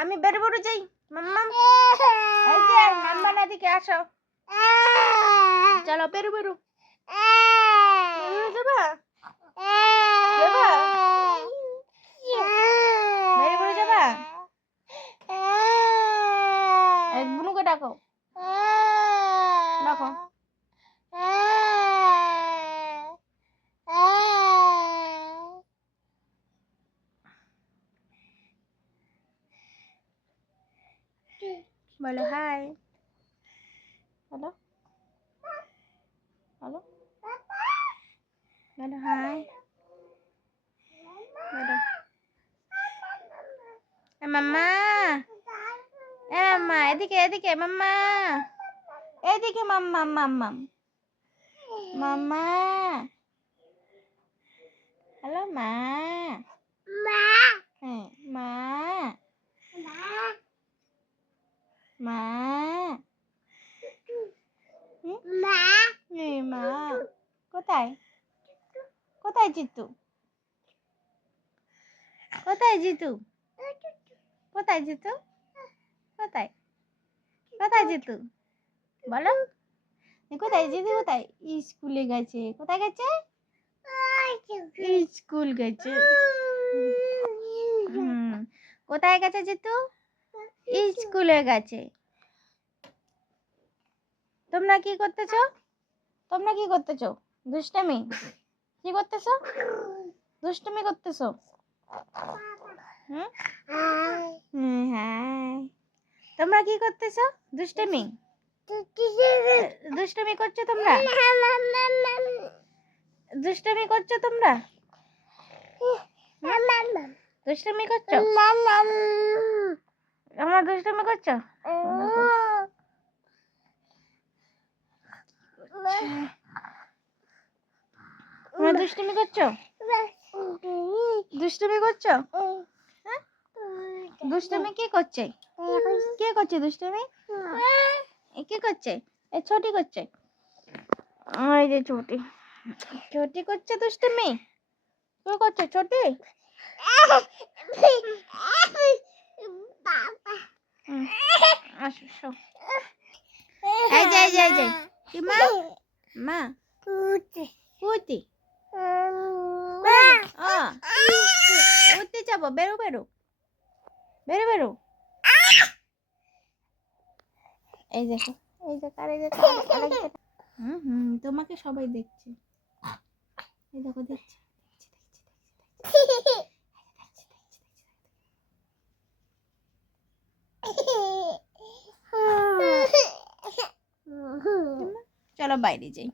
আমি বেরো বেরো যাই মাম্মাম এই যে নাম্বার না দিকে আসো চলো বেরো বেরো বেরো যাবা যাবা বেরো বেরো যাবা এই বুনুকে ডাকো ডাকো বলো হাই হ্যালো হ্যালো বলো হাই বলো মাম্মা মাম্মা এদিকে এদিকে মাম্মা এদিকে মাম্মা মাম্মা মাম্মা হ্যালো মা হ্যাঁ মা মা মা কোথায় কোথায় জিতু কোথায় জিতু কোথায় জিতু কোথায় কোথায় জিতু বলো কোথায় জিতু কোথায় স্কুলে গেছে কোথায় গেছে স্কুল গেছে কোথায় গেছে জিতু স্কুলে গেছে তোমরা কি করতেছো তোমরা কি করতেছো দুষ্টামি কি করতেছো দুষ্টুমি করতেছো হ্যাঁ তোমরা কি করতেছো দুষ্টুমি দুষ্টুমি করছো তোমরা দুষ্টুমি করছো তোমরা দুষ্টুমি করছো তোমরা দুষ্টুমি করছো তোমরা দুষ্টুমি করছো দুষ্টুমি করছো হ্যাঁ দুষ্টুমি কে করছে কে করছে দুষ্টুমি কে করছে এই ছোটি করছে ওই যে ছোটি ছোটি করছে দুষ্টুমি কে করছে ছোটি আসো এই যে এই যে এই যে কি মা মা পুতি উঠতে যাবো বেরো বেরো বেরো বেরো এই দেখো এই যে কার এই যে তোমাকে সবাই দেখছে এই দেখো দেখছে চলো বাইরে যাই